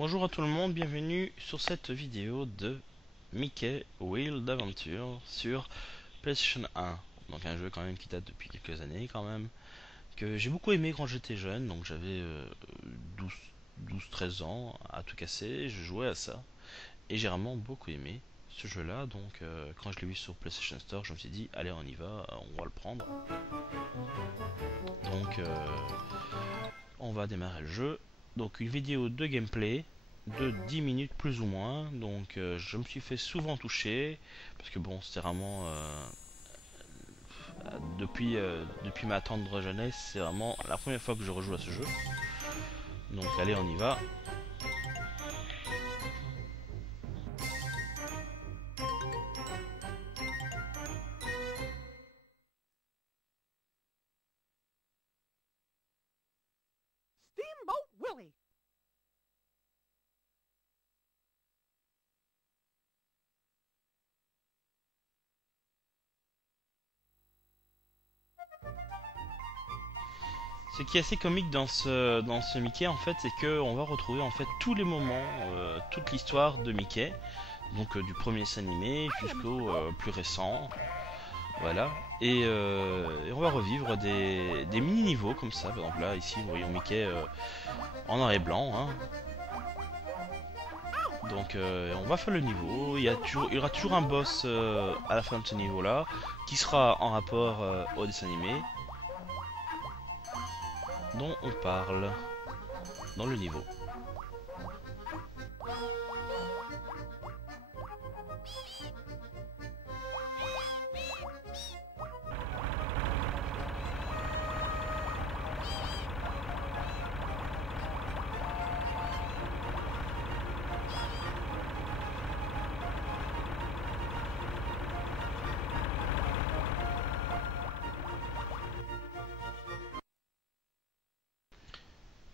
Bonjour à tout le monde, bienvenue sur cette vidéo de Mickey Wheel d'Aventure sur PlayStation 1. Donc un jeu quand même qui date depuis quelques années quand même, que j'ai beaucoup aimé quand j'étais jeune, donc j'avais 12-13 ans à tout casser, je jouais à ça et j'ai vraiment beaucoup aimé ce jeu là, donc quand je l'ai vu sur PlayStation Store je me suis dit allez on y va, on va le prendre. Donc on va démarrer le jeu. Donc une vidéo de gameplay de 10 minutes plus ou moins. Donc je me suis fait souvent toucher parce que bon c'était vraiment depuis ma tendre jeunesse, c'est vraiment la première fois que je rejoue à ce jeu. Donc allez on y va. Steamboat Willie. Ce qui est assez comique dans ce Mickey en fait, c'est que on va retrouver en fait tous les moments, toute l'histoire de Mickey, donc du premier dessin animé jusqu'au plus récent. Voilà. Et on va revivre des mini-niveaux comme ça. Par exemple là, ici, nous voyons Mickey en noir et blanc. Hein. Donc on va faire le niveau. Il y aura toujours un boss à la fin de ce niveau-là, qui sera en rapport au dessin animé dont on parle dans le niveau.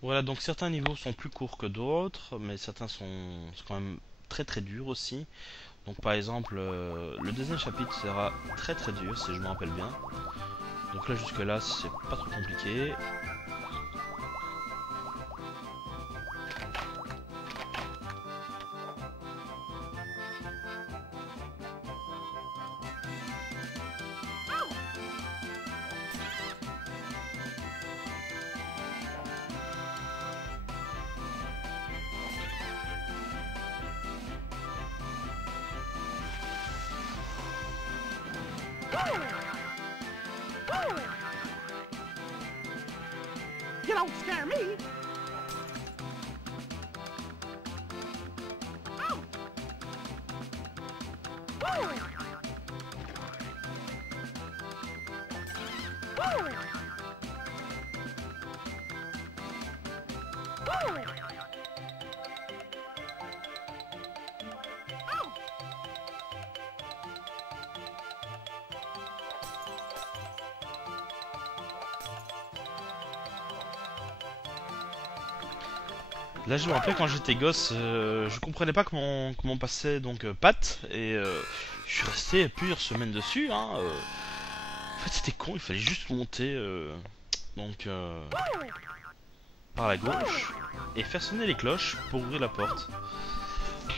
Voilà, donc certains niveaux sont plus courts que d'autres, mais certains sont quand même très très durs aussi. Donc par exemple, le deuxième chapitre sera très très dur si je me rappelle bien. Donc là jusque là c'est pas trop compliqué. You don't scare me. Ow. Woo. Woo. Woo. Ow. Là, je me rappelle quand j'étais gosse, je comprenais pas comment on passait donc Pat et je suis resté plusieurs semaines dessus. Hein, en fait, c'était con, il fallait juste monter donc par la gauche et faire sonner les cloches pour ouvrir la porte.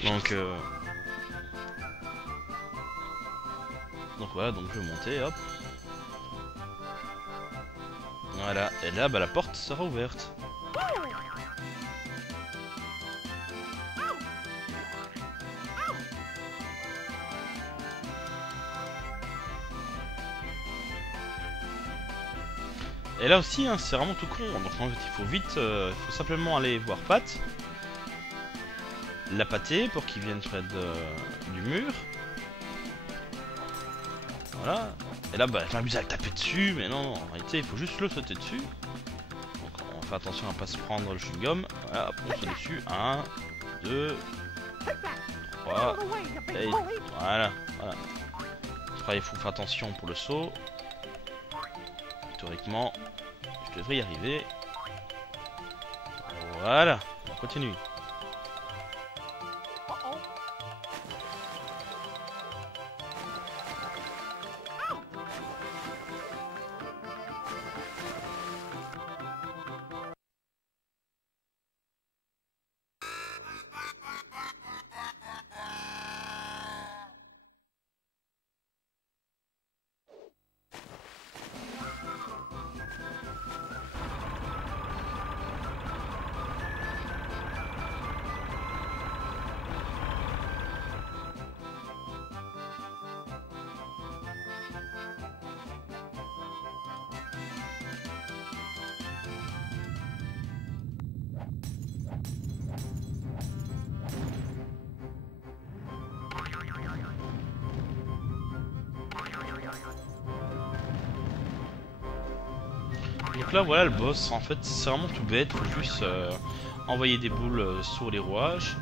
Donc voilà, donc je vais monter, hop. Voilà, et là, bah, la porte sera ouverte. Et là aussi, hein, c'est vraiment tout con. Donc en fait, il faut vite, il faut simplement aller voir Pat, la pâter pour qu'il vienne près du mur. Voilà. Et là, bah, je m'amuse à le taper dessus, mais non, en réalité, il faut juste le sauter dessus. Donc on fait attention à pas se prendre le chewing-gum. Voilà, on saute dessus. 1, 2, 3, et voilà. Après, il faut faire attention pour le saut. Théoriquement, je devrais y arriver. Voilà, on continue. Donc là voilà le boss, en fait c'est vraiment tout bête, faut juste envoyer des boules sur les rouages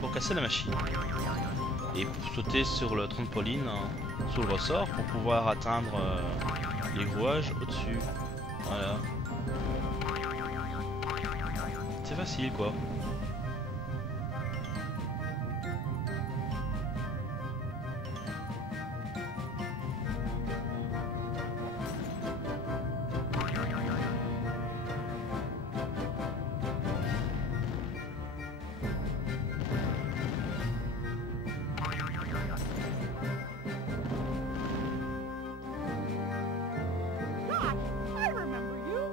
pour casser la machine. Et pour sauter sur le trampoline, sur le ressort, pour pouvoir atteindre les rouages au-dessus. Voilà. C'est facile quoi. Gosh, I remember you.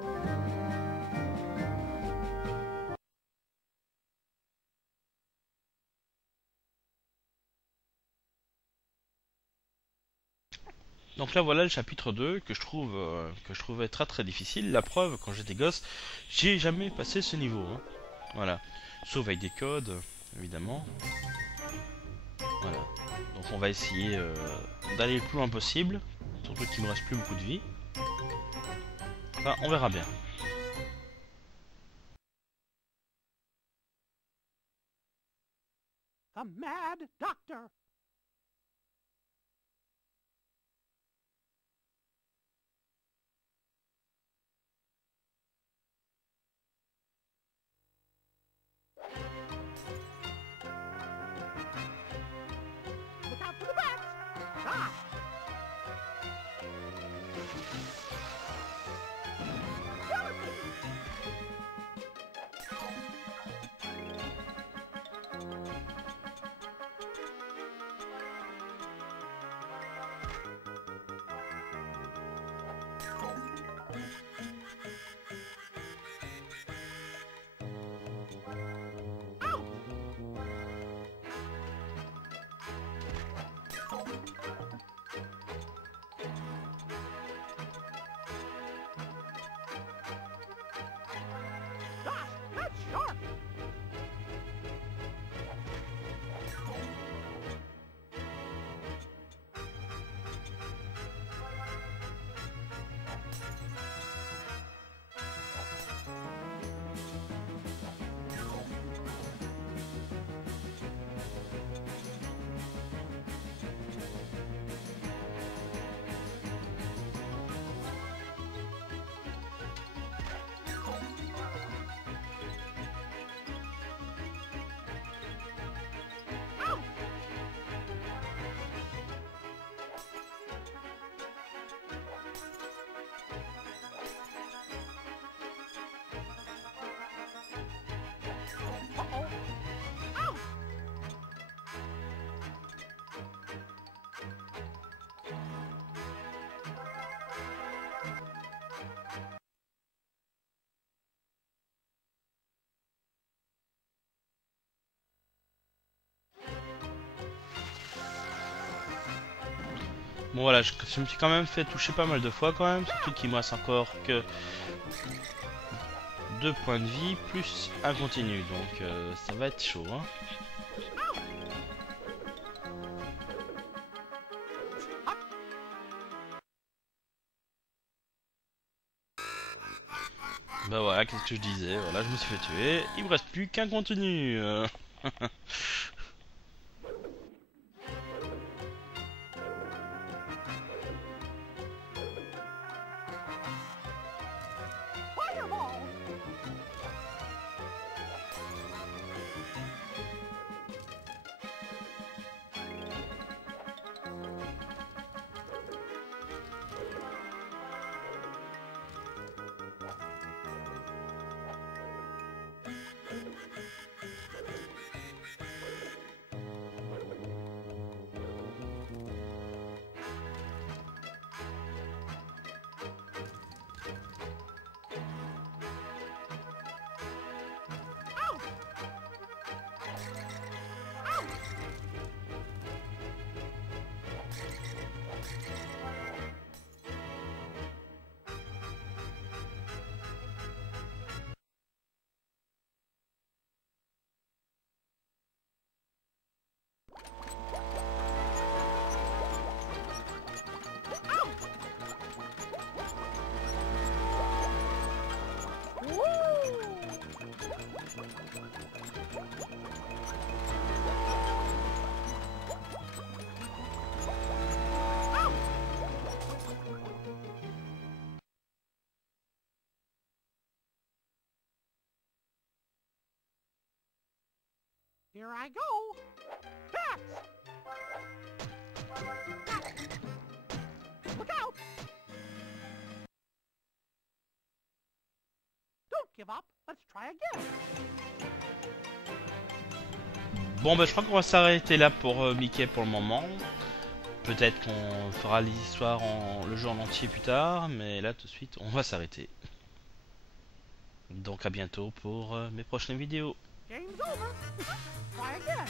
Donc là voilà le chapitre 2 que je trouvais très très difficile. La preuve, quand j'étais gosse, j'ai jamais passé ce niveau. Hein. Voilà. Sauf avec des codes, évidemment. Voilà. Donc on va essayer d'aller le plus loin possible. Surtout qu'il me reste plus beaucoup de vie. Enfin, on verra bien. The Mad Doctor. Look out for the bats. Ah. Gosh, that's sharp. Uh-oh. Ow! Bon voilà, je me suis quand même fait toucher pas mal de fois quand même. Surtout qu'il me reste encore que 2 points de vie plus un continu. Donc ça va être chaud. Hein. Bah voilà, qu'est-ce que je disais, voilà, je me suis fait tuer, il me reste plus qu'un continu. Fireball. Here I go. Bats! Look out! Don't give up. Let's try again. Bon bah je crois qu'on va s'arrêter là pour Mickey pour le moment. Peut-être qu'on fera l'histoire le jeu en entier plus tard, mais là tout de suite on va s'arrêter. Donc à bientôt pour mes prochaines vidéos. Game's over. Try again.